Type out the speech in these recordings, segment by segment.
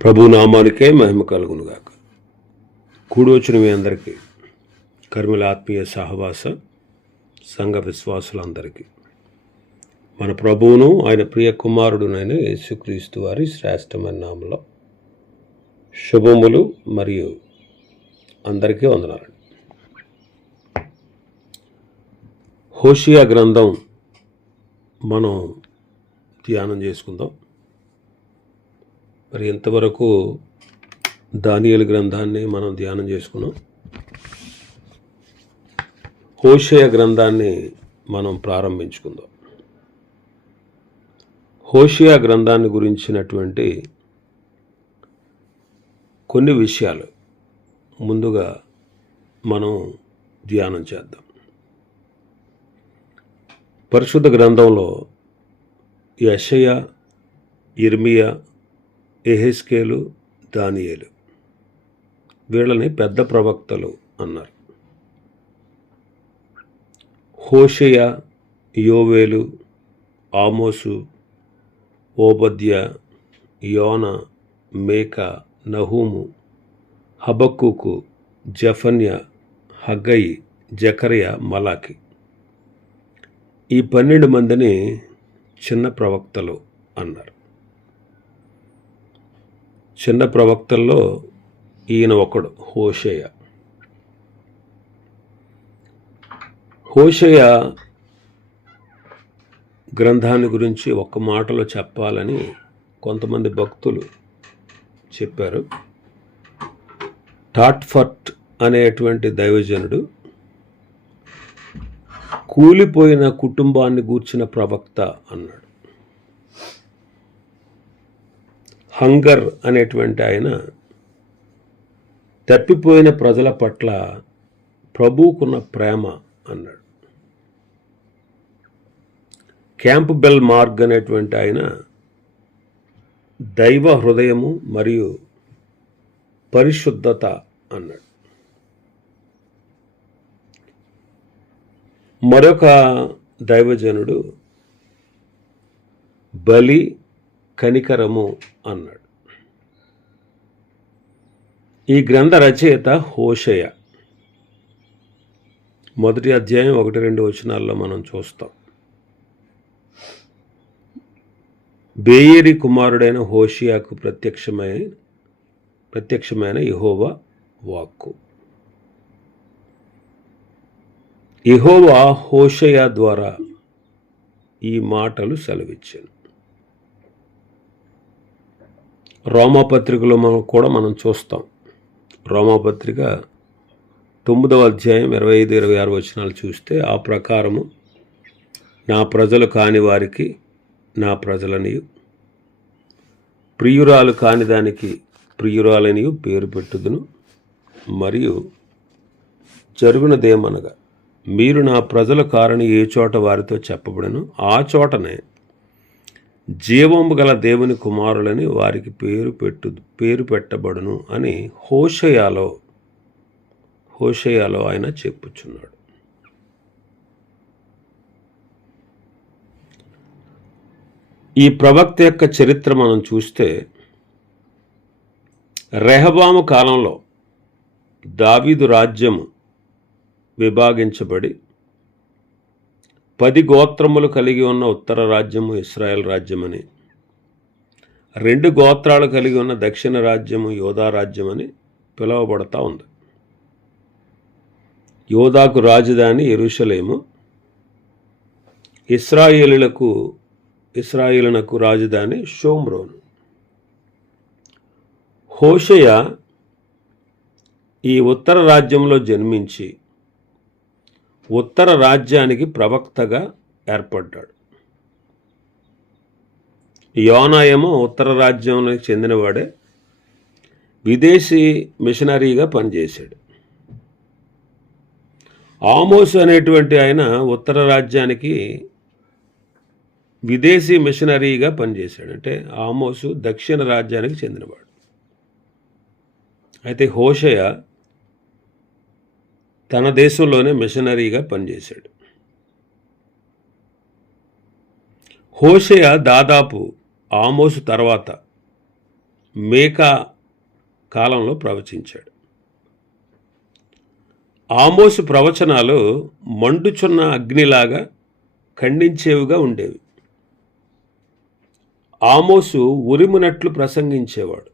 ప్రభు నామానికే మహిమ కలుగునుగాక. కూడి వచ్చిన మీ అందరికీ, కర్మల ఆత్మీయ సహవాస సంఘ విశ్వాసులందరికీ మన ప్రభువును ఆయన ప్రియ కుమారుడునైన యేసుక్రీస్తు వారి శ్రేష్టమైన నామములో శుభములు మరియు అందరికీ వందనాలండి. హోషియా గ్రంథం మనం ధ్యానం చేసుకుందాం. మరి ఇంతవరకు దానియేలు గ్రంథాన్ని మనం ధ్యానం చేసుకున్నాం. హోషేయ గ్రంథాన్ని మనం ప్రారంభించుకుందాం. హోషేయ గ్రంథాన్ని గురించినటువంటి కొన్ని విషయాలు ముందుగా మనం ధ్యానం చేద్దాం. పరిశుద్ధ గ్రంథంలో యెషయా, యిర్మీయా, యెహెజ్కేలు, దానియేలు వీళ్ళని పెద్ద ప్రవక్తలు అన్నారు. హోషేయ, యోవేలు, ఆమోసు, ఓబద్యా, యోనా, మేకా, నహూము, హబక్కూకు, జెఫన్యా, హగ్గయి, జకర్యా, మలాకి ఈ 12 మందిని చిన్న ప్రవక్తలు అన్నారు. చిన్న ప్రవక్తల్లో ఈయన ఒకడు, హోషేయ. హోషేయ గ్రంథాన్ని గురించి ఒక్క మాటలో చెప్పాలని కొంతమంది భక్తులు చెప్పారు. టాట్ఫర్ట్ అనేటువంటి దైవజనుడు కూలిపోయిన కుటుంబాన్ని గూర్చిన ప్రవక్త అన్నాడు. హంగర్ అనేటువంటి ఆయన తప్పిపోయిన ప్రజల పట్ల ప్రభువుకున్న ప్రేమ అన్నాడు. క్యాంప్బెల్ మార్గ్ అనేటువంటి ఆయన దైవ హృదయము మరియు పరిశుద్ధత అన్నాడు. మరొక దైవజనుడు బలి, కనికరము అన్నాడు. ఈ గ్రంథ రచయిత హోషేయ. మొదటి అధ్యాయం 1-2 వచనాల్లో మనం చూస్తాం. బేయేరి కుమారుడైన హోషేయకు ప్రత్యక్షమైన యెహోవా వాక్కు. యెహోవా హోషేయ ద్వారా ఈ మాటలు సెలవిచ్చాను. రోమాపత్రికలో మనం చూస్తాం. రోమాపత్రిక 9వ అధ్యాయం 25-26 వచనాలు చూస్తే, ఆ ప్రకారము నా ప్రజలు కాని వారికి నా ప్రజలనియు, ప్రియురాలు కాని దానికి ప్రియురాలనియు పేరు పెట్టుదును. మరియు జరుగునదేమనగా, మీరు నా ప్రజలు కారని ఏ చోట వారితో చెప్పబడను, ఆ చోటనే జీవము గల దేవుని కుమారులని వారికి పేరు పెట్టబడును అని హోషేయలో ఆయన చెప్పుచున్నాడు. ఈ ప్రవక్త యొక్క చరిత్ర మనం చూస్తే, రెహబాము కాలంలో దావీదు రాజ్యము విభాగించబడి 10 గోత్రములు కలిగి ఉన్న ఉత్తర రాజ్యము ఇశ్రాయేల్ రాజ్యమని, 2 గోత్రాలు కలిగి ఉన్న దక్షిణ రాజ్యము యోధా రాజ్యమని పిలువబడతా ఉంది. యోధాకు రాజధాని యెరూషలేము, ఇశ్రాయేలునకు రాజధాని షోమ్రోను. హోషేయ ఈ ఉత్తర రాజ్యంలో జన్మించి ఉత్తర రాజ్యానికి ప్రవక్తగా ఏర్పడ్డాడు. యోనా ఏమో ఉత్తర రాజ్యానికి చెందినవాడే, విదేశీ మిషనరీగా పనిచేశాడు. ఆమోసు అనేటువంటి ఆయన ఉత్తర రాజ్యానికి విదేశీ మిషనరీగా పనిచేశాడు. అంటే ఆమోసు దక్షిణ రాజ్యానికి చెందినవాడు. అయితే హోషేయ తన దేశంలోనే మిషనరీగా పనిచేశాడు. హోషేయ దాదాపు ఆమోసు తర్వాత మేకా కాలంలో ప్రవచించాడు. ఆమోసు ప్రవచనాలు మండుచున్న అగ్నిలాగా ఖండించేవిగా ఉండేవి. ఆమోసు ఉరిమునట్లు ప్రసంగించేవాడు.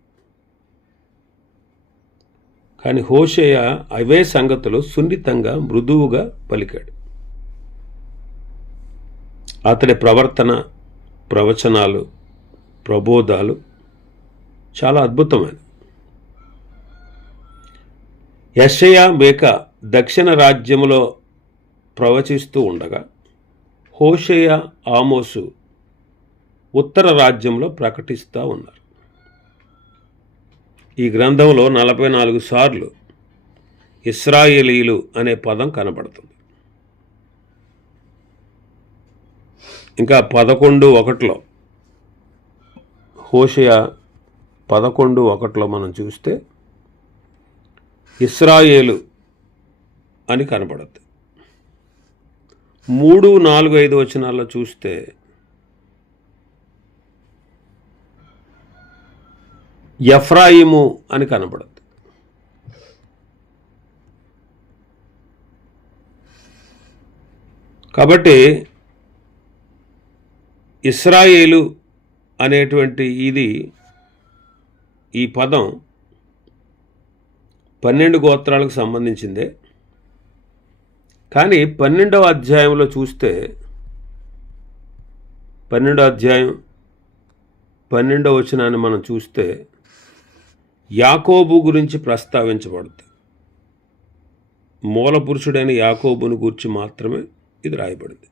కానీ హోషేయ అవే సంగతులు సున్నితంగా మృదువుగా పలికాడు. అతడి ప్రవర్తన, ప్రవచనాలు, ప్రబోధాలు చాలా అద్భుతమైనవి. యెషయా, మేకా దక్షిణ రాజ్యములో ప్రవచిస్తూ ఉండగా హోషేయ, ఆమోసు ఉత్తర రాజ్యంలో ప్రకటిస్తూ ఉన్నారు. ఈ గ్రంథంలో 44 సార్లు ఇశ్రాయేలీలు అనే పదం కనబడుతుంది. ఇంకా 11:1 హోషేయ 11:1 మనం చూస్తే ఇశ్రాయేలు అని కనబడుతుంది. 3, 4, 5 వచనాల్లో చూస్తే ఎఫ్రాయిము అని కనబడుతుంది. కాబట్టి ఇశ్రాయేలు అనేటువంటి ఈ పదం 12 గోత్రాలకు సంబంధించిందే. కానీ 12వ అధ్యాయంలో చూస్తే 12వ అధ్యాయం 12వ వచనాన్ని మనం చూస్తే యాకోబు గురించి ప్రస్తావించబడుతుంది. మూల పురుషుడైన యాకోబును గురించి మాత్రమే ఇది రాయబడింది.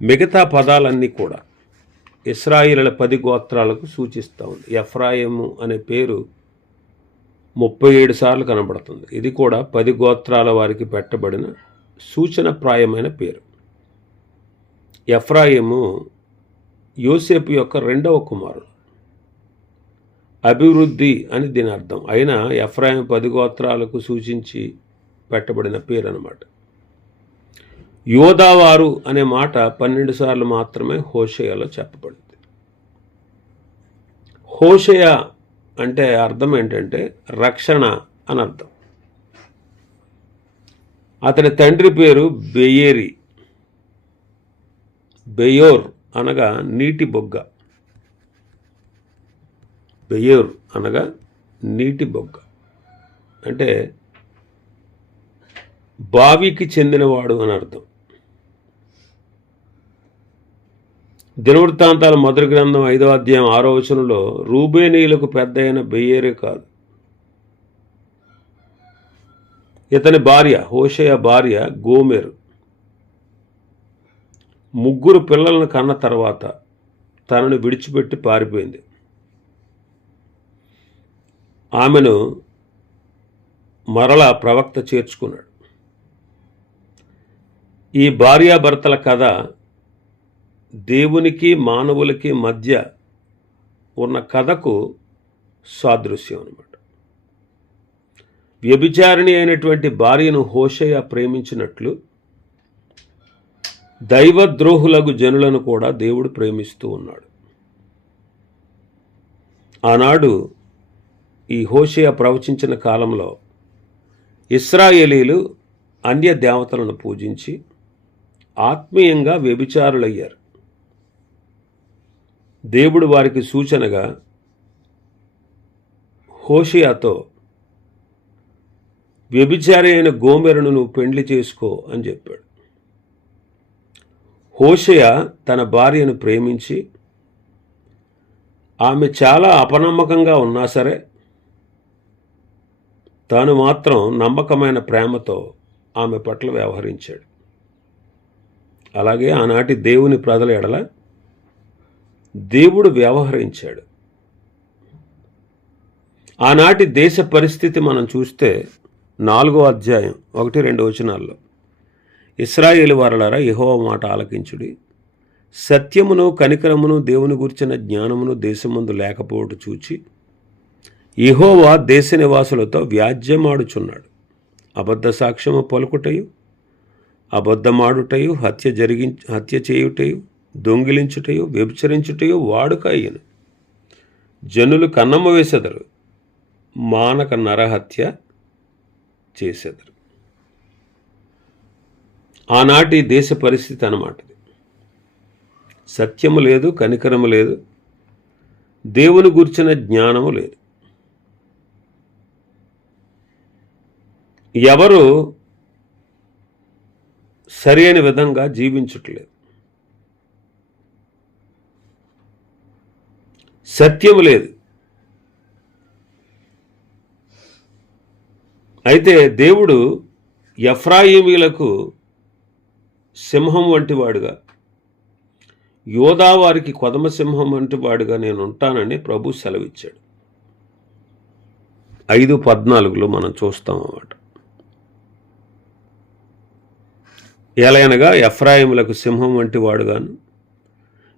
మిగతా పదాలన్నీ కూడా ఇశ్రాయేలుల 10 గోత్రాలకు సూచిస్తూ ఉంది. ఎఫ్రాయిము అనే పేరు 37 సార్లు కనబడుతుంది. ఇది కూడా 10 గోత్రాల వారికి పెట్టబడిన సూచనప్రాయమైన పేరు. ఎఫ్రాయిము యోసేపు యొక్క 2వ కుమారుడు. అభివృద్ధి అని దీని అర్థం. అయినా ఎఫ్రాయిం 10 గోత్రాలకు సూచించి పెట్టబడిన పేరు అన్నమాట. యోదావారు అనే మాట 12 సార్లు మాత్రమే హోషేయలో చెప్పబడింది. హోషేయ అంటే అర్థం ఏంటంటే రక్షణ అని అర్థం. అతని తండ్రి పేరు బెయేరి. బెయోర్ అనగా నీటి బొగ్గ. బెయోర్ అనగా నీటి బొగ్గ అంటే బావికి చెందినవాడు అని అర్థం. దినవృత్తాంతాల మొదటి గ్రంథం 5వ అధ్యాయం 6వ వచనంలో రూబేనీయులకు పెద్ద అయిన బెయేరే కాదు, ఇతని భార్య హోషేయ భార్య గోమెరు 3 పిల్లలను కన్న తర్వాత తనను విడిచిపెట్టి పారిపోయింది. ఆమెను మరలా ప్రవక్త చేర్చుకున్నాడు. ఈ భార్యాభర్తల కథ దేవునికి మానవులకి మధ్య ఉన్న కథకు సాదృశ్యం అన్నమాట. వ్యభిచారిణి అయినటువంటి భార్యను హోషేయ ప్రేమించినట్లు దైవద్రోహులకు జనులను కూడా దేవుడు ప్రేమిస్తూ ఉన్నాడు. ఆనాడు ఈ హోషేయ ప్రవచించిన కాలంలో ఇశ్రాయేలీలు అన్య దేవతలను పూజించి ఆత్మీయంగా వ్యభిచారులయ్యారు. దేవుడు వారికి సూచనగా హోషేయతో వ్యభిచారి అయిన గోమెరును నువ్వు పెండ్లి చేసుకో అని చెప్పాడు. హోషేయ తన భార్యను ప్రేమించి ఆమె చాలా అపనమ్మకంగా ఉన్నా సరే తాను మాత్రం నమ్మకమైన ప్రేమతో ఆమె పట్ల వ్యవహరించాడు. అలాగే ఆనాటి దేవుని ప్రజల ఎడల దేవుడు వ్యవహరించాడు. ఆనాటి దేశ పరిస్థితి మనం చూస్తే 4వ అధ్యాయం 1-2 వచనాల్లో ఇశ్రాయేలు వారలారా యెహోవా మాట ఆలకించుడి. సత్యమును కనికరమును దేవుని గురించిన జ్ఞానమును దేశమందు లేకపోవట చూచి యెహోవా దేశ నివాసులతో వ్యాజ్యమాడుచున్నాడు. అబద్ధ సాక్ష్యము పలుకుటయు, అబద్ధమాడుటయు, హత్య చేయుటయు, దొంగిలించుటయు, వ్యభిచరించుటయు వాడుక అయ్యను. జనులు కన్నమ్మ వేసెదరు, మానక నరహత్య చేసెదరు. ఆనాటి దేశ పరిస్థితి అన్నమాట. సత్యము లేదు, కనికరము లేదు, దేవుని గురించిన జ్ఞానము లేదు. ఎవరు సరి అయిన విధంగా జీవించట్లేదు. సత్యము లేదు. అయితే దేవుడు ఎఫ్రాయిమీలకు సింహం వంటి వాడుగా, యోధా వారికి కొదమ సింహం వంటి వాడుగా నేను ఉంటానని ప్రభు సెలవిచ్చాడు. 5:14 మనం చూస్తాం అన్నమాట. ఎలయనగా ఎఫ్రాయిములకు సింహం వంటి వాడుగాను,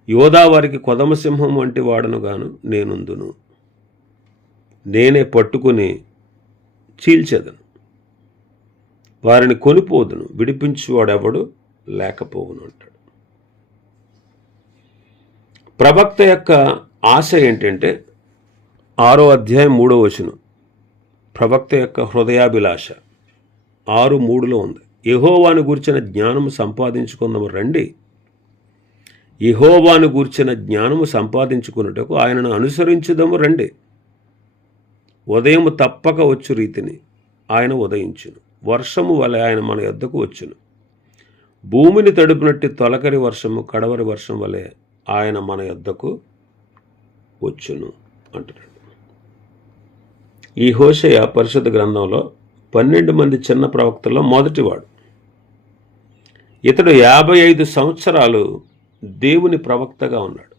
యోధా వారికి కొదమ సింహం వంటి వాడను గాను నేనుందును. నేనే పట్టుకుని చీల్చెదను, వారిని కొనిపోదును, విడిపించువాడెవడు లేకపోవును అంటాడు. ప్రవక్త యొక్క ఆశ ఏంటంటే 6వ అధ్యాయం 3వ వచనం, ప్రవక్త యొక్క హృదయాభిలాష 6:3లో ఉంది. యెహోవాను గూర్చిన జ్ఞానము సంపాదించుకుందాము రండి. యెహోవాను గూర్చిన జ్ఞానము సంపాదించుకున్నటకు ఆయనను అనుసరించుదాము రండి. ఉదయము తప్పక వచ్చు రీతిని ఆయన ఉదయించును, వర్షము వలె ఆయన మన యొద్దకు వచ్చును. భూమిని తడుపునట్టి తొలకరి వర్షము కడవరి వర్షం వలె ఆయన మన యొద్దకు వచ్చును అంటున్నాడు. ఈ హోషేయ పరిశుద్ధ గ్రంథంలో 12 మంది చిన్న ప్రవక్తల్లో మొదటివాడు. ఇతడు 55 సంవత్సరాలు దేవుని ప్రవక్తగా ఉన్నాడు.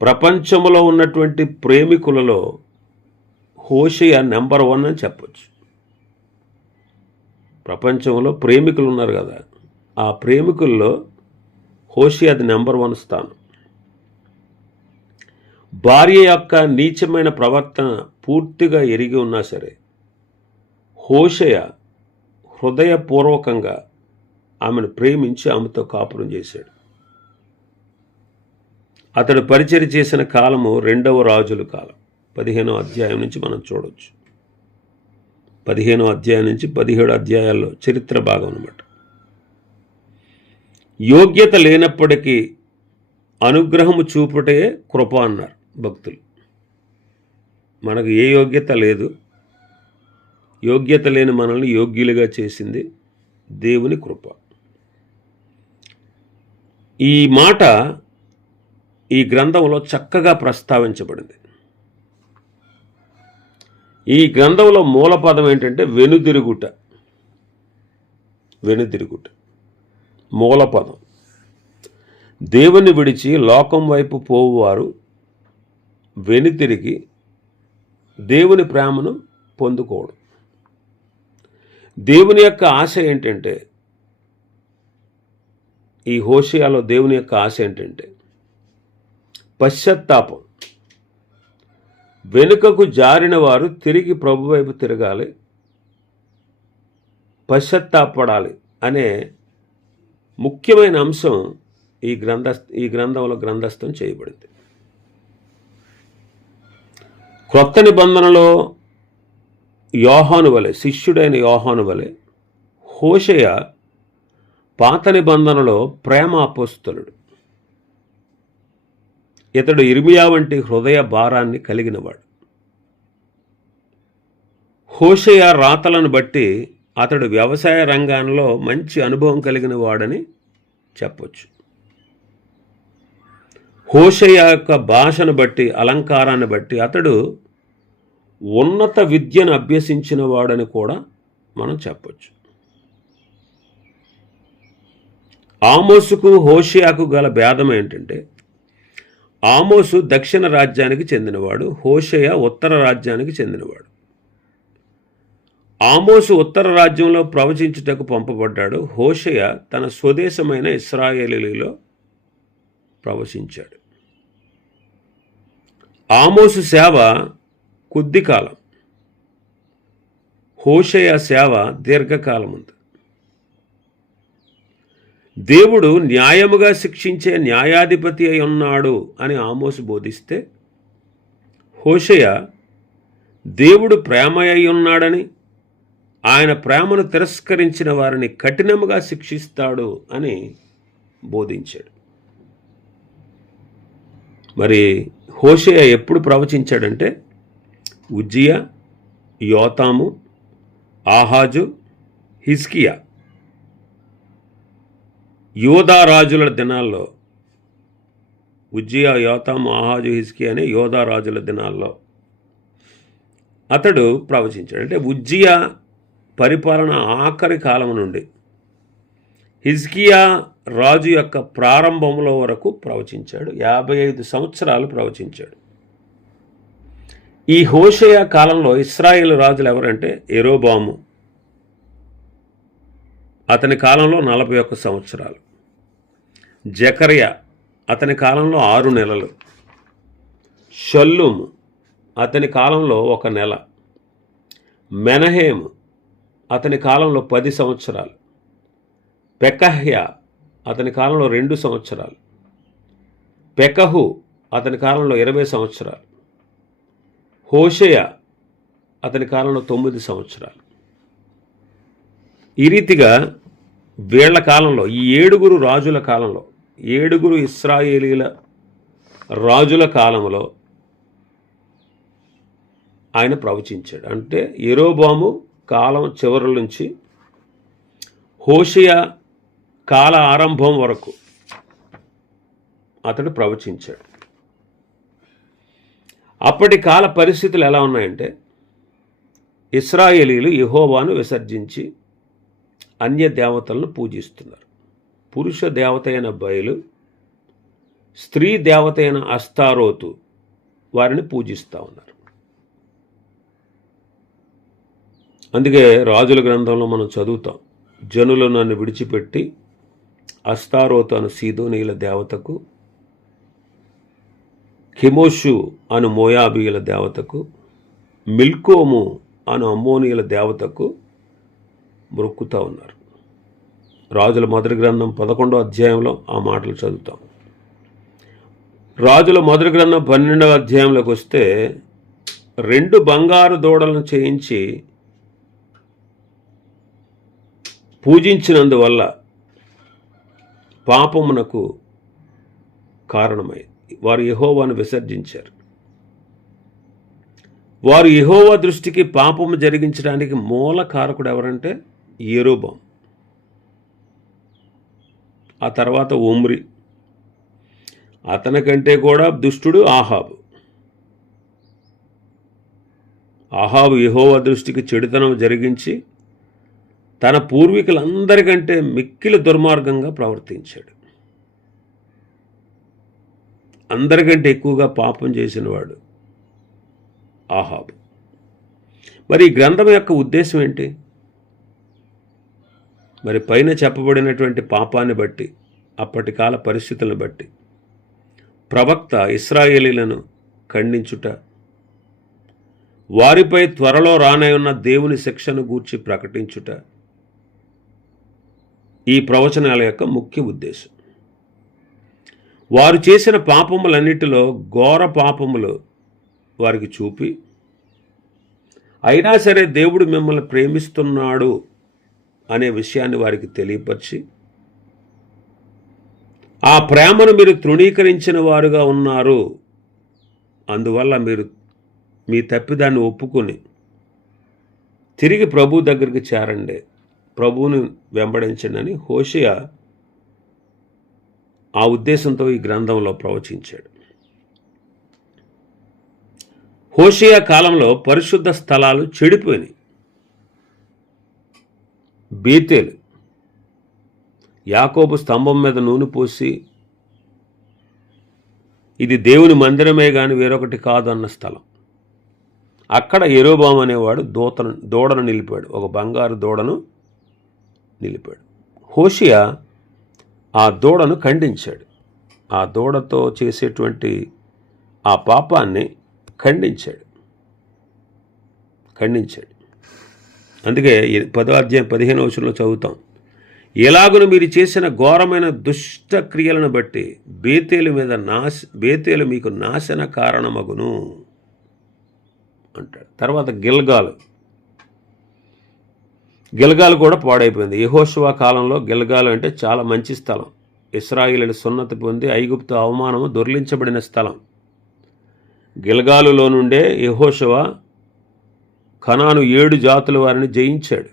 ప్రపంచంలో ఉన్నటువంటి ప్రేమికులలో హోషేయ నెంబర్ 1 అని చెప్పచ్చు. ప్రపంచంలో ప్రేమికులు ఉన్నారు కదా, ఆ ప్రేమికుల్లో హోషేయ అది నెంబర్ 1 స్థానం. భార్య యొక్క నీచమైన ప్రవర్తన పూర్తిగా ఎరిగి ఉన్నా సరే హోషేయ హృదయపూర్వకంగా ఆమెను ప్రేమించి ఆమెతో కాపురం చేశాడు. అతడు పరిచర్య చేసిన కాలము 2వ రాజుల కాలం. 15వ అధ్యాయం నుంచి మనం చూడవచ్చు. 15వ అధ్యాయం నుంచి 17 అధ్యాయాల్లో చరిత్ర భాగం అన్నమాట. యోగ్యత లేనప్పటికీ అనుగ్రహము చూపుటే కృప అన్నారు భక్తులు. మనకు ఏ యోగ్యత లేదు, యోగ్యత లేని మనల్ని యోగ్యులుగా చేసింది దేవుని కృప. ఈ మాట ఈ గ్రంథంలో చక్కగా ప్రస్తావించబడింది. ఈ గ్రంథంలో మూల పదం ఏంటంటే వెనుదిరుగుట. వెనుదిరుగుట మూల పదం. దేవుని విడిచి లోకం వైపు పోవువారు వెనుతిరిగి దేవుని ప్రేమను పొందుకోవడం. దేవుని యొక్క ఆశ ఏంటంటే, ఈ హోషేయలో దేవుని యొక్క ఆశ ఏంటంటే పశ్చాత్తాపం. వెనుకకు జారిన వారు తిరిగి ప్రభు వైపు తిరగాలి, పశ్చాత్తాపడాలి అనే ముఖ్యమైన అంశం ఈ గ్రంథంలో గ్రంథస్థం చేయబడింది. క్రొత్త నిబంధనలో యోహాను వలె, శిష్యుడైన యోహాను వలె హోషేయ పాత నిబంధనలో ప్రేమ అపోస్తలుడు. ఇతడు ఇర్మియా వంటి హృదయ భారాన్ని కలిగినవాడు. హోషేయ రాతలను బట్టి అతడు వ్యవసాయ రంగంలో మంచి అనుభవం కలిగిన వాడని చెప్పొచ్చు. హోషేయ యొక్క భాషను బట్టి, అలంకారాన్ని బట్టి అతడు ఉన్నత విద్యను అభ్యసించిన వాడని కూడా మనం చెప్పొచ్చు. ఆమోసుకు హోషేయకు గల భేదం ఏంటంటే, ఆమోసు దక్షిణ రాజ్యానికి చెందినవాడు, హోషేయ ఉత్తర రాజ్యానికి చెందినవాడు. ఆమోసు ఉత్తర రాజ్యంలో ప్రవచించుటకు పంపబడ్డాడు. హోషేయ తన స్వదేశమైన ఇశ్రాయేలీలో ప్రవచించాడు. ఆమోసు సేవ కొద్ది కాలం, హోషేయ సేవ దీర్ఘకాలం ఉంది. దేవుడు న్యాయముగా శిక్షించే న్యాయాధిపతి అయి ఉన్నాడు అని ఆమోసు బోధిస్తే, హోషేయ దేవుడు ప్రేమ అయి ఉన్నాడని, ఆయన ప్రేమను తిరస్కరించిన వారిని కఠినముగా శిక్షిస్తాడు అని బోధించాడు. మరి హోషేయ ఎప్పుడు ప్రవచించాడంటే, ఉజ్జియా, యోతాము, ఆహాజు, హిజ్కియా యోధా రాజుల దినాల్లో, ఉజ్జియా, యోతాము, ఆహాజు, హిజ్కియా అనే యోధా రాజుల దినాల్లో అతడు ప్రవచించాడు. అంటే ఉజ్జియా పరిపాలన ఆఖరి కాలం నుండి హిజ్కియా రాజు యొక్క ప్రారంభంలో వరకు ప్రవచించాడు. 55 సంవత్సరాలు ప్రవచించాడు. ఈ హోషేయ కాలంలో ఇశ్రాయేలు రాజులు ఎవరంటే, యెరోబాము, అతని కాలంలో 41 సంవత్సరాలు, జకర్యా, అతని కాలంలో 6 నెలలు, షల్లూము, అతని కాలంలో 1 నెల, మెనహేము, అతని కాలంలో 10 సంవత్సరాలు, పెకహ్యా, అతని కాలంలో 2 సంవత్సరాలు, పెకహు, అతని కాలంలో 20 సంవత్సరాలు, హోషేయ, అతని కాలంలో 9 సంవత్సరాలు. ఈ రీతిగా వీళ్ల కాలంలో, ఈ 7 రాజుల కాలంలో, 7 ఇశ్రాయేలీల రాజుల కాలంలో ఆయన ప్రవచించాడు. అంటే యెరోబాము కాలం చివరి నుంచి హోషేయ కాల ఆరంభం వరకు అతడు ప్రవచించాడు. అప్పటి కాల పరిస్థితులు ఎలా ఉన్నాయంటే, ఇశ్రాయేలీలు యెహోవాను విసర్జించి అన్య దేవతలను పూజిస్తున్నారు. పురుష దేవత అయిన బయలు, స్త్రీ దేవత అయిన అస్తారోతు వారిని పూజిస్తూ ఉన్నారు. అందుకే రాజుల గ్రంథంలో మనం చదువుతాం, జనులు నన్ను విడిచిపెట్టి అస్తారోతు అను సీదోనీయుల దేవతకు, కెమోషు అను మోయాబీయుల దేవతకు, మిల్కోము అను అమ్మోనీయుల దేవతకు మొక్కుతూ ఉన్నారు. రాజుల మొదటి గ్రంథం 11వ అధ్యాయంలో ఆ మాటలు చదువుతాం. రాజుల మొదటి గ్రంథం 12వ అధ్యాయంలోకి వస్తే, 2 బంగారు దూడలను చేయించి పూజించినందువల్ల పాపమునకు కారణమై వారు యెహోవాను విసర్జించారు. వారు యెహోవా దృష్టికి పాపము జరిగించడానికి మూల కారకుడు ఎవరంటే యెరోబాము. ఆ తర్వాత ఒమ్రి, అతనికంటే కూడా దుష్టుడు ఆహాబు. ఆహాబు యెహోవా దృష్టికి చెడుతనం జరిగించి తన పూర్వీకులందరికంటే మిక్కిలి దుర్మార్గంగా ప్రవర్తించాడు. అందరికంటే ఎక్కువగా పాపం చేసినవాడు ఆహాబు. మరి ఈ గ్రంథం యొక్క ఉద్దేశం ఏంటి? మరి పైన చెప్పబడినటువంటి పాపాన్ని బట్టి, అప్పటి కాల పరిస్థితులను బట్టి ప్రవక్త ఇశ్రాయేలీలను ఖండించుట, వారిపై త్వరలో రానయ్యున్న దేవుని శిక్షను గూర్చి ప్రకటించుట ఈ ప్రవచనాల యొక్క ముఖ్య ఉద్దేశం. వారు చేసిన పాపములన్నిటిలో ఘోర పాపములు వారికి చూపి, అయినా సరే దేవుడు మిమ్మల్ని ప్రేమిస్తున్నాడు అనే విషయాన్ని వారికి తెలియపరిచి, ఆ ప్రేమను మీరు తృణీకరించిన వారుగా ఉన్నారు, అందువల్ల మీరు మీ తప్పిదాన్ని ఒప్పుకొని తిరిగి ప్రభు దగ్గరికి చేరండి, ప్రభువుని వెంబడించండి అని హోషేయ ఆ ఉద్దేశంతో ఈ గ్రంథంలో ప్రవచించాడు. హోషేయ కాలంలో పరిశుద్ధ స్థలాలు చెడిపోయినాయి. బేతేలు, యాకోబు స్తంభం మీద నూనె పోసి ఇది దేవుని మందిరమే కానీ వేరొకటి కాదు అన్న స్థలం, అక్కడ యెరోబాము అనేవాడు దూడను నిలిపాడు, ఒక బంగారు దూడను నిలిపాడు. హోషేయ ఆ దూడను ఖండించాడు. ఆ దూడతో చేసేటువంటి ఆ పాపాన్ని ఖండించాడు. అందుకే 10వ అధ్యాయం 15వ వచనంలో చదువుతాం, ఎలాగును మీరు చేసిన ఘోరమైన దుష్ట క్రియలను బట్టి బేతేలు మీకు నాశన కారణమగును అంటాడు. తర్వాత గిల్గాలు కూడా పాడైపోయింది. యెహోషువ కాలంలో గిల్గాలు అంటే చాలా మంచి స్థలం. ఇశ్రాయేలు సున్నతి పొంది ఐగుప్తు అవమానము దొర్లించబడిన స్థలం. గిల్గాలులో నుండే యెహోషువ కనాను 7 జాతుల వారిని జయించాడు.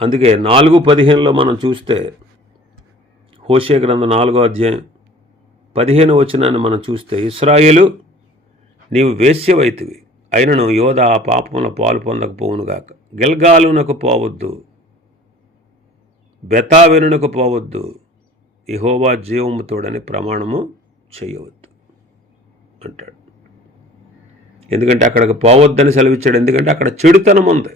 అందుకే 4:15లో మనం చూస్తే హోషే గ్రంథం 4వ అధ్యాయం 15వ వచనాన్ని మనం చూస్తే, ఇశ్రాయేలు నీవు వేశ్యవైతివి, అయినను యోధా ఆ పాపముల పాలు పొందకపోవునుగాక. గిల్గాలునకు పోవద్దు, బెతావెనునకు పోవద్దు, యెహోవా జీవము తోడని ప్రమాణము చేయవద్దు అంటాడు. ఎందుకంటే అక్కడికి పోవద్దని సెలవిచ్చాడు. ఎందుకంటే అక్కడ చెడుతనం ఉంది.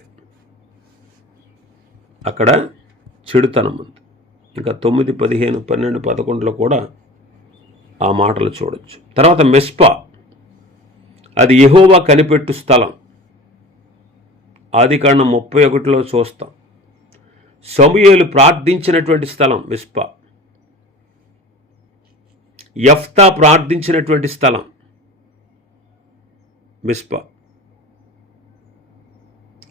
ఇంకా 9, 15, 12, 11లో కూడా ఆ మాటలు చూడొచ్చు. తర్వాత మిస్పా, అది యెహోవా కనిపెట్టు స్థలం. ఆదికాండం 31లో చూస్తాం. సమూయేలు ప్రార్థించినటువంటి స్థలం మిస్పా. యెఫ్తా ప్రార్థించినటువంటి స్థలం మిస్పా.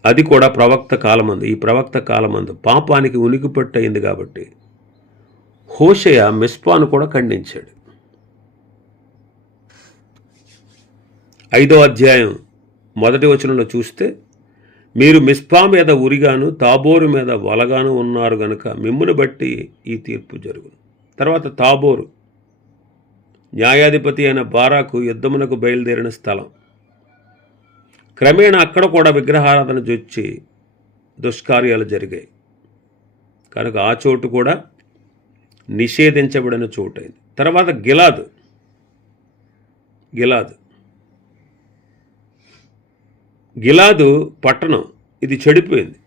అది కూడా ప్రవక్త కాలమందు. ఈ ప్రవక్త కాలమందు పాపానికి ఉనికిపట్టయింది కాబట్టి హోషేయ మిస్పాను కూడా ఖండించాడు. 5వ అధ్యాయం 1వ వచనంలో చూస్తే, మీరు మిస్పా మీద ఉరిగాను తాబోరు మీద వలగాను ఉన్నారు గనుక మిమ్మును బట్టి ఈ తీర్పు జరుగును. తర్వాత తాబోరు, న్యాయాధిపతి అయిన బారాకు యుద్ధమునకు బయలుదేరిన స్థలం. క్రమేణా అక్కడ కూడా విగ్రహారాధన జొచ్చి దుష్కార్యాలు జరిగాయి కనుక ఆ చోటు కూడా నిషేధించబడిన చోటైంది. తర్వాత గిలాదు పట్టణం, ఇది చెడిపోయింది.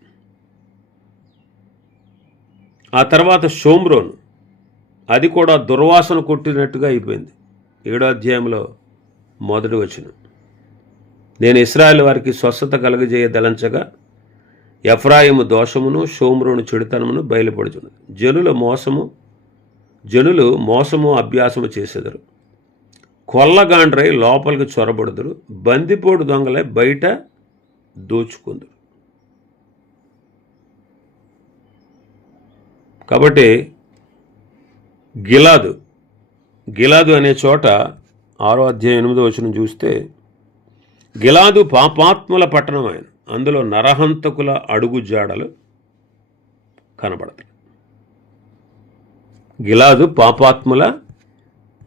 ఆ తర్వాత షోమ్రోను, అది కూడా దుర్వాసన కొట్టినట్టుగా అయిపోయింది. 7వ అధ్యాయంలో 1వ వచనం, నేను ఇశ్రాయేలు వారికి స్వస్థత కలుగజేయదలంచగా ఎఫ్రాయిము దోషమును షోమ్రోను చెడుతనమును బయలుపడుచున్నది. జనులు మోసము అభ్యాసము చేసెదరు, కొల్లగాండ్రై లోపలికి చొరబడుదురు, బందిపోటు దొంగలై బయట దోచుకుందరు. కాబట్టి గిలాదు అనే చోట 6వ అధ్యాయం 8వ వచనం చూస్తే, గిలాదు పాపాత్ముల పట్టణం ఆయన, అందులో నరహంతకుల అడుగు జాడలు కనబడతాయి. గిలాదు పాపాత్ముల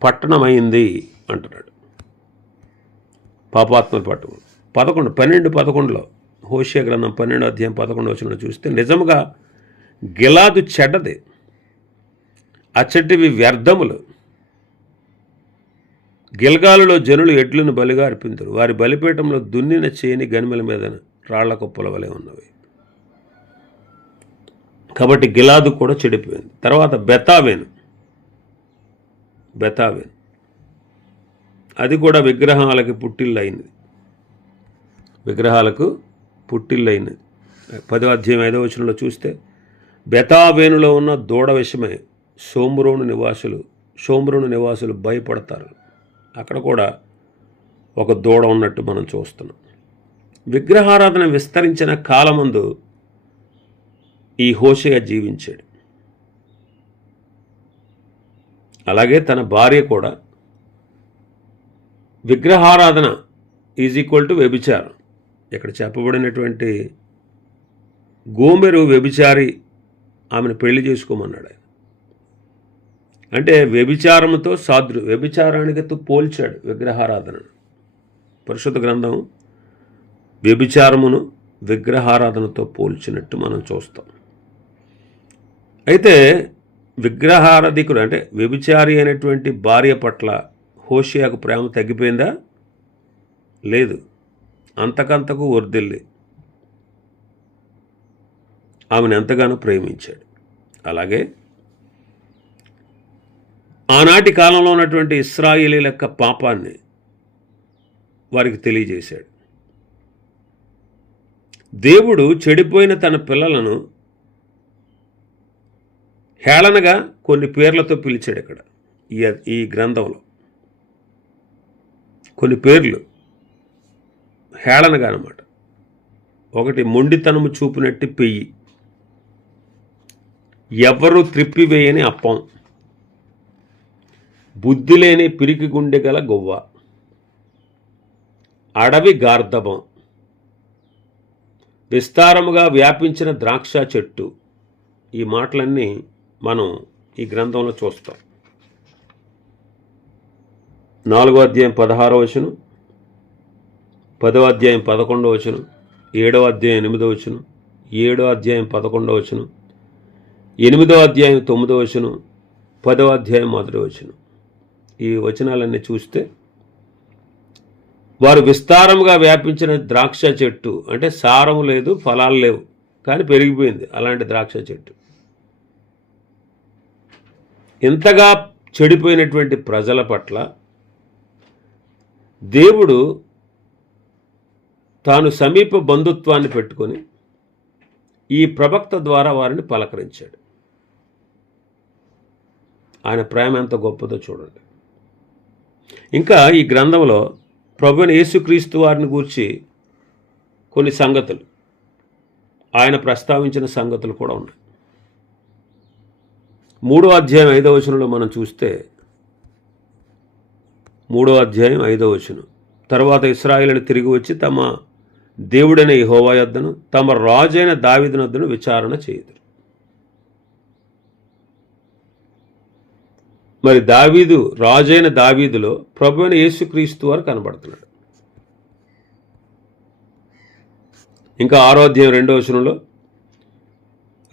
పట్టణమైంది అంటున్నాడు. పాపాత్ముల పట్టణం 12:11లో హోషేయ గ్రంథం 12వ అధ్యాయం 11వ వచనంలో చూస్తే, నిజముగా గిలాదు చెడ్డది, అచ్చటివి వ్యర్థములు. గిల్గాలులో జనులు ఎడ్లను బలిగా అర్పించరు, వారి బలిపీఠంలో దున్నిన చేని గనిమల మీద రాళ్ల కుప్పల వలె ఉన్నవి. కాబట్టి గిలాదు కూడా చెడిపోయింది. తర్వాత బెతావెను, అది కూడా విగ్రహాలకు పుట్టిల్లైంది. 10వ అధ్యాయం 5వ వచనంలో చూస్తే, బెతావేనులో ఉన్న దూడ విషయమై షోమ్రోను నివాసులు భయపడతారు. అక్కడ కూడా ఒక దూడ ఉన్నట్టు మనం చూస్తున్నాం. విగ్రహారాధన విస్తరించిన కాలమందు ఈ హోషేయ జీవించాడు. అలాగే తన భార్య కూడా విగ్రహారాధన = వ్యభిచారం. ఇక్కడ చెప్పబడినటువంటి గోమెరు వ్యభిచారి, ఆమెను పెళ్లి చేసుకోమన్నాడు ఆయన. అంటే వ్యభిచారముతో వ్యభిచారానికి పోల్చాడు విగ్రహారాధనను. పరిశుద్ధ గ్రంథం వ్యభిచారమును విగ్రహారాధనతో పోల్చినట్టు మనం చూస్తాం. అయితే విగ్రహారాధికుడు అంటే వ్యభిచారి అయినటువంటి భార్య పట్ల హోషేయకు ప్రేమ తగ్గిపోయిందా? లేదు, అంతకంతకు వర్ధిల్లి ఆమెను ఎంతగానో ప్రేమించాడు. అలాగే ఆనాటి కాలంలో ఉన్నటువంటి ఇశ్రాయేలీల యొక్క పాపాన్ని వారికి తెలియజేశాడు. దేవుడు చెడిపోయిన తన పిల్లలను హేళనగా కొన్ని పేర్లతో పిలిచాడు ఇక్కడ ఈ గ్రంథంలో. కొన్ని పేర్లు హేళనగా అన్నమాట. ఒకటి, మొండితనము చూపినట్టు పెయ్యి, ఎవరు త్రిప్పివేయని అప్పం, బుద్ధి లేని పిరికి గుండె గల గొవ్వ, అడవి గార్ధబం, విస్తారముగా వ్యాపించిన ద్రాక్ష చెట్టు. ఈ మాటలన్నీ మనం ఈ గ్రంథంలో చూస్తాం. 4వ అధ్యాయం 16వ వచనం, 10వ అధ్యాయం 11వ వచనం, 7వ అధ్యాయం 8వ వచనం, 7వ అధ్యాయం 11వ వచనం, 8వ అధ్యాయం 9వ వచనం, 10వ అధ్యాయం 1వ వచనం. ఈ వచనాలన్నీ చూస్తే వారు విస్తారముగా వ్యాపించిన ద్రాక్ష చెట్టు అంటే సారము లేదు, ఫలాలు లేవు, కానీ పెరిగిపోయింది అలాంటి ద్రాక్ష చెట్టు. ఇంతగా చెడిపోయినటువంటి ప్రజల పట్ల దేవుడు తాను సమీప బంధుత్వాన్ని పెట్టుకొని ఈ ప్రవక్త ద్వారా వారిని పలకరించాడు. ఆయన ప్రేమ ఎంత గొప్పదో చూడండి. ఇంకా ఈ గ్రంథంలో ప్రభువైన యేసుక్రీస్తు వారిని గూర్చి కొన్ని సంగతులు, ఆయన ప్రస్తావించిన సంగతులు కూడా ఉన్నాయి. 3వ అధ్యాయం 5వ వచనంలో మనం చూస్తే, 3వ అధ్యాయం 5వ వచనం, తర్వాత ఇశ్రాయేలును తిరిగి వచ్చి తమ దేవుడైన యెహోవా యొద్దను తమ రాజైన దావీదు యొద్దను విచారణ చేయుదురు. మరి దావీదు, రాజైన దావీదులో ప్రభువైన యేసుక్రీస్తు వారు కనబడుతున్నాడు. ఇంకా 6వ అధ్యాయం 2వ వచనంలో,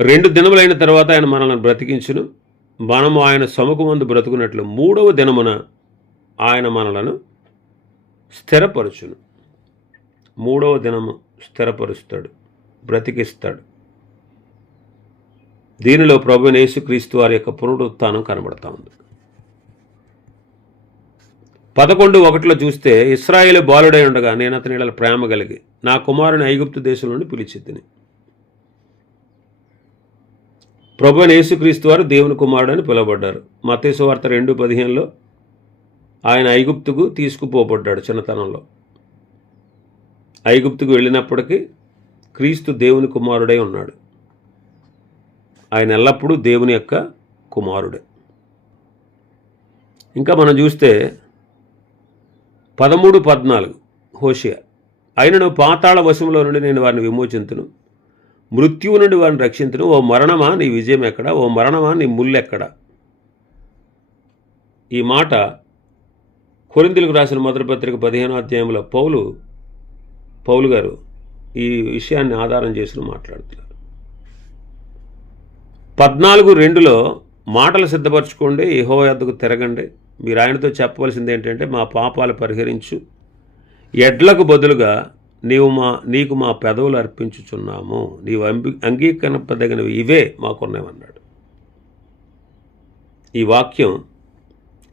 2 దినములైన తర్వాత ఆయన మనల్ని బ్రతికించును, మనము ఆయన సముఖమందు బ్రతుకున్నట్లు 3వ దినమున ఆయన మనలను స్థిరపరచును. 3వ దినము స్థిరపరుస్తాడు, బ్రతికిస్తాడు. దీనిలో ప్రభువైన యేసుక్రీస్తు వారి యొక్క పునరుత్థానం కనబడతా ఉంది. 11:1 చూస్తే, ఇశ్రాయేలు బాలుడై ఉండగా నేను అతని యెడల ప్రేమ కలిగి నా కుమారుని ఐగుప్తు దేశం నుండి పిలిచితిని. ప్రభువైన యేసుక్రీస్తు వారు దేవుని కుమారుడని పిలువబడ్డారు. మత్తయి సువార్త 2:15లో ఆయన ఐగుప్తుకు తీసుకుపోబడ్డాడు చిన్నతనంలో. ఐగుప్తుకు వెళ్ళినప్పటికీ క్రీస్తు దేవుని కుమారుడై ఉన్నాడు. ఆయన ఎల్లప్పుడూ దేవుని యొక్క కుమారుడే. ఇంకా మనం చూస్తే 13:14 హోషేయ, అయినను పాతాళ వశంలో నుండి నేను వారిని విమోచింతును, మృత్యువు నుండి వారిని రక్షించును. ఓ మరణమా నీ విజయం ఎక్కడా, ఓ మరణమా నీ ముల్లెక్కడా. ఈ మాట కొరింథీయులకు రాసిన మొదటి పత్రిక 15వ అధ్యాయంలో పౌలు గారు ఈ విషయాన్ని ఆధారం చేసుకుని మాట్లాడుతున్నారు. 14:2లో మాటలు సిద్ధపరచుకోండి, యెహోవా యొద్దకు తిరగండి, మీరు ఆయనతో చెప్పవలసింది ఏంటంటే, మా పాపాలు పరిహరించు, ఎడ్లకు బదులుగా నీకు మా పెదవులు అర్పించుచున్నాము, నీవు అంగీకరింపదగినవి ఇవే మాకున్నామన్నాడు. ఈ వాక్యం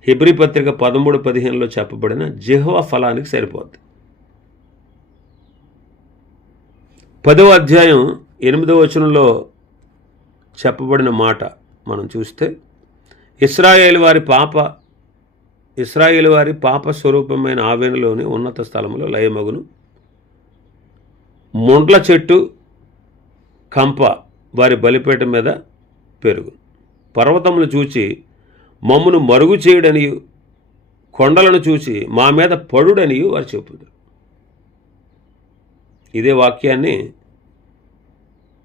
హెబ్రీ పత్రిక 13:15లో చెప్పబడిన యెహోవా ఫలానికి సరిపోద్ది. 10వ అధ్యాయం 8వ వచనంలో చెప్పబడిన మాట మనం చూస్తే, ఇశ్రాయేలు వారి పాప స్వరూపమైన ఆవెనులోని ఉన్నత స్థలములో లయమగును, ముండ్ల చెట్టు కంప వారి బలిపేట మీద పెరుగును, పర్వతమును చూచి మమ్మును మరుగు చేయుడనియు, కొండలను చూచి మా మీద పడుడనియు వారు చెప్పుదురు. ఇదే వాక్యాన్ని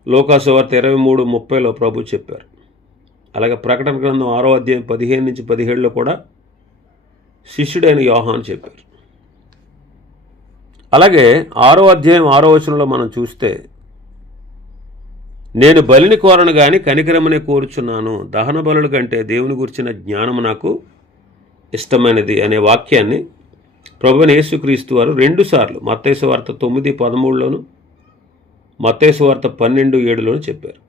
లోకాసు వార్త 23:30లో ప్రభు చెప్పారు. అలాగే ప్రకటన గ్రంథం 6వ అధ్యాయం 15-17లో కూడా శిష్యుడైన యోహాను చెప్పారు. అలాగే 6వ అధ్యాయం 6వ వచనంలో మనం చూస్తే, నేను బలిని కోరను గాని కనికరమునే కోరుచున్నాను, దహన బలుల కంటే దేవుని గురించిన జ్ఞానము నాకు ఇష్టమైనది అనే వాక్యాన్ని ప్రభువైన యేసుక్రీస్తు వారు 2 సార్లు మత్తయి సువార్త 9:13లోను, మత్తయి సువార్త 12:7లోను చెప్పారు.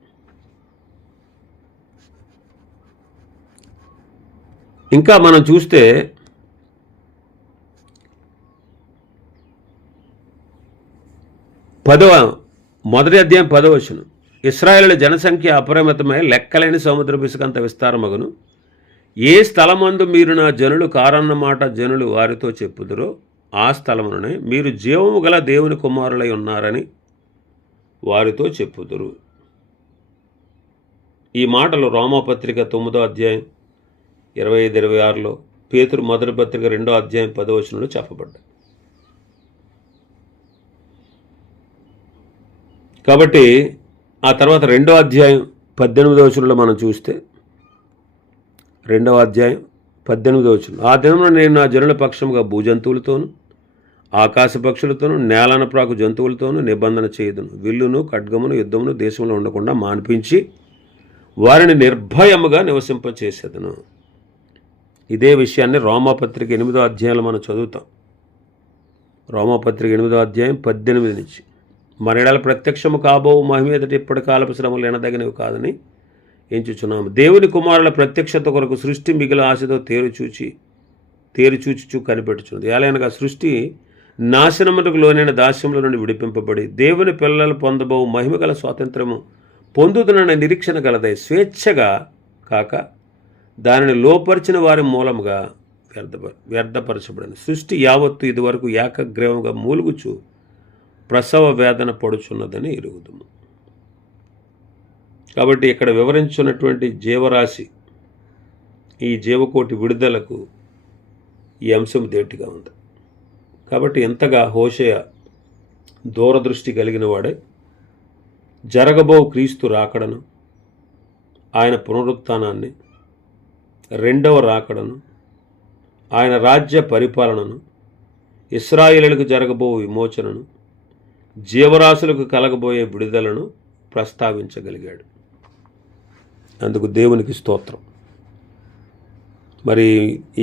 ఇంకా మనం చూస్తే 10వ మొదటి అధ్యాయం 10వ వచనం. ఇశ్రాయేలు జనసంఖ్య అపరిమితమై లెక్కలేని సముద్రపు ఇసుకంత విస్తారమగును. ఏ స్థలమందు మీరు నా జనులు కారన్న మాట జనులు వారితో చెప్పుదురో ఆ స్థలముననే మీరు జీవము గల దేవుని కుమారులై ఉన్నారని వారితో చెప్పుదురు. ఈ మాటలు రోమాపత్రిక 9వ అధ్యాయం 25-26లో, పేతురు మొదటి పత్రిక 2వ అధ్యాయం 10వ వచనంలో చెప్పబడ్డాయి. కాబట్టి ఆ తర్వాత 2వ అధ్యాయం 18వ వచనంలో మనం చూస్తే, 2వ అధ్యాయం 18వ వచనం, ఆ దినంలో నేను నా జనుల పక్షముగా భూజంతువులతోనూ ఆకాశ పక్షులతోనూ నేలన ప్రాకు జంతువులతోనూ నిబంధన చేయుదును. విల్లును ఖడ్గమును యుద్ధమును దేశంలో ఉండకుండా మాన్పించి వారిని నిర్భయముగా నివసింపచేసేదను. ఇదే విషయాన్ని రోమాపత్రిక 8వ అధ్యాయంలో మనం చదువుతాం. రోమాపత్రిక 8వ అధ్యాయం 18 నుంచి, మరణాల ప్రత్యక్షము కాబోవు మహిమ ఎదుట ఇప్పటి కాలపు శ్రమలు ఎనదగినవి కాదని ఎంచుచున్నాము. దేవుని కుమారుల ప్రత్యక్షత కొరకు సృష్టి మిగిలిన ఆశతో తేరుచూచుచు కనిపెట్టుచున్నది. ఎలాగనగా సృష్టి నాశనమునకు లోనైన దాస్యముల నుండి విడిపింపబడి దేవుని పిల్లలు పొందబోవు మహిమ గల స్వాతంత్రము పొందుతున్న నిరీక్షణ గలదై స్వేచ్ఛగా కాక దానిని లోపరిచిన వారి మూలముగా వ్యర్థపరచబడింది. సృష్టి యావత్తు ఇదివరకు ఏకగ్రీవముగా మూలుగుచు ప్రసవ వేదన పడుచున్నదని ఎరుగుదుము. కాబట్టి ఇక్కడ వివరించున్నటువంటి జీవరాశి, ఈ జీవకోటి విడుదలకు ఈ అంశం దేటిగా ఉంది. కాబట్టి ఎంతగా హోషేయ దూరదృష్టి కలిగిన వాడే జరగబో క్రీస్తు రాకడను, ఆయన పునరుత్థానాన్ని, రెండవ రాకడను, ఆయన రాజ్య పరిపాలనను, ఇశ్రాయేలులకు జరగబో విమోచనను, జీవరాశులకు కలగబోయే విడుదలను ప్రస్తావించగలిగాడు. అందుకు దేవునికి స్తోత్రం. మరి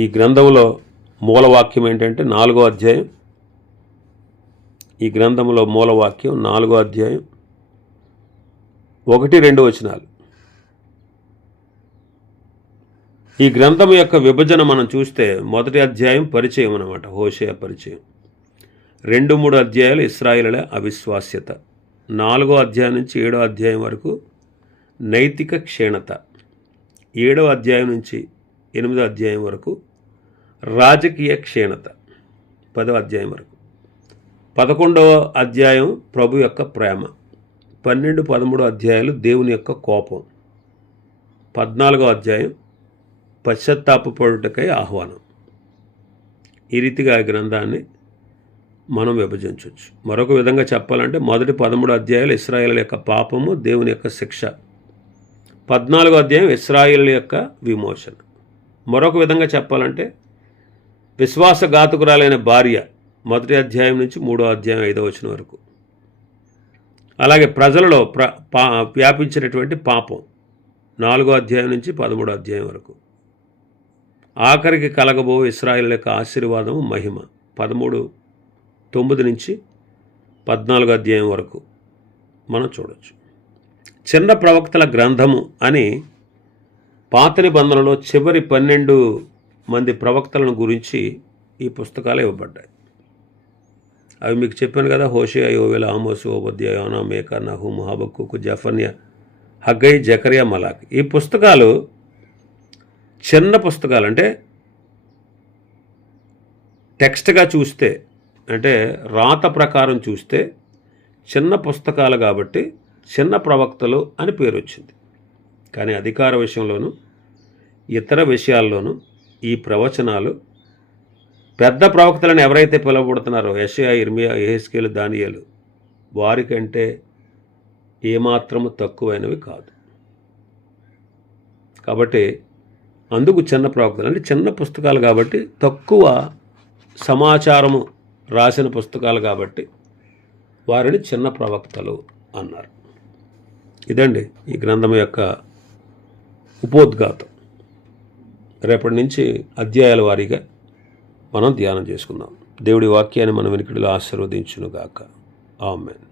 ఈ గ్రంథంలో మూలవాక్యం ఏంటంటే 4వ అధ్యాయం. ఈ గ్రంథంలో మూలవాక్యం 4వ అధ్యాయం 1-2 వచనాలు. ఈ గ్రంథం యొక్క విభజన మనం చూస్తే మొదటి అధ్యాయం పరిచయం అన్నమాట, హోషేయ పరిచయం. 2-3 అధ్యాయాలు ఇశ్రాయేలుల అవిశ్వాస్యత. 4వ అధ్యాయం నుంచి 7వ అధ్యాయం వరకు నైతిక క్షీణత. 7వ అధ్యాయం నుంచి 8వ అధ్యాయం వరకు రాజకీయ క్షీణత. 10వ అధ్యాయం వరకు. 11వ అధ్యాయం ప్రభు యొక్క ప్రేమ. 12-13 అధ్యాయాలు దేవుని యొక్క కోపం. 14వ అధ్యాయం పశ్చాత్తాపడుటకై ఆహ్వానం. ఈ రీతిగా ఈ గ్రంథాన్ని మనం విభజించవచ్చు. మరొక విధంగా చెప్పాలంటే మొదటి 13 అధ్యాయాలు ఇశ్రాయేలు యొక్క పాపము, దేవుని యొక్క శిక్ష. 14వ అధ్యాయం ఇశ్రాయేలు యొక్క విమోచన. మరొక విధంగా చెప్పాలంటే విశ్వాసఘాతుకురాలైన భార్య, మొదటి అధ్యాయం నుంచి 3వ అధ్యాయం 5వ వచనం వరకు. అలాగే ప్రజలలో వ్యాపించినటువంటి పాపం, 4వ అధ్యాయం నుంచి 13వ అధ్యాయం వరకు. ఆఖరికి కలగబో ఇశ్రాయేలు యొక్క ఆశీర్వాదము, మహిమ, 13:9 నుంచి 14వ అధ్యాయం వరకు మనం చూడవచ్చు. చిన్న ప్రవక్తల గ్రంథము అని పాత నిబంధనలో చివరి 12 మంది ప్రవక్తలను గురించి ఈ పుస్తకాలు ఇవ్వబడ్డాయి. అవి మీకు చెప్పాను కదా, హోషేయ, యోవేలు, ఆమోసు, ఓబద్యా, యోనా, మేకా, నహూము, హబక్కూకు, జెఫన్యా, హగ్గై, జకర్యా, మలాకి. ఈ పుస్తకాలు చిన్న పుస్తకాలు. అంటే టెక్స్ట్గా చూస్తే, అంటే రాత ప్రకారం చూస్తే చిన్న పుస్తకాలు కాబట్టి చిన్న ప్రవక్తలు అని పేరు వచ్చింది. కానీ అధికార విషయంలోనూ ఇతర విషయాల్లోనూ ఈ ప్రవచనాలు పెద్ద ప్రవక్తలను ఎవరైతే పిలువబడుతున్నారో, యెషయా, ఇర్మియా, యెహెజ్కేలు, దానియేలు, వారికంటే ఏమాత్రము తక్కువైనవి కాదు. కాబట్టి అందుకు చిన్న ప్రవక్తలు అంటే చిన్న పుస్తకాలు కాబట్టి, తక్కువ సమాచారము రాసిన పుస్తకాలు కాబట్టి వారిని చిన్న ప్రవక్తలు అన్నారు. ఇదండి ఈ గ్రంథం యొక్క ఉపోద్ఘాతం. రేపటి నుంచి అధ్యాయాల వారీగా మనం ధ్యానం చేసుకుందాం. దేవుడి వాక్యాన్ని మన వెనుకడిలో ఆశీర్వదించునుగాక. ఆమేన్.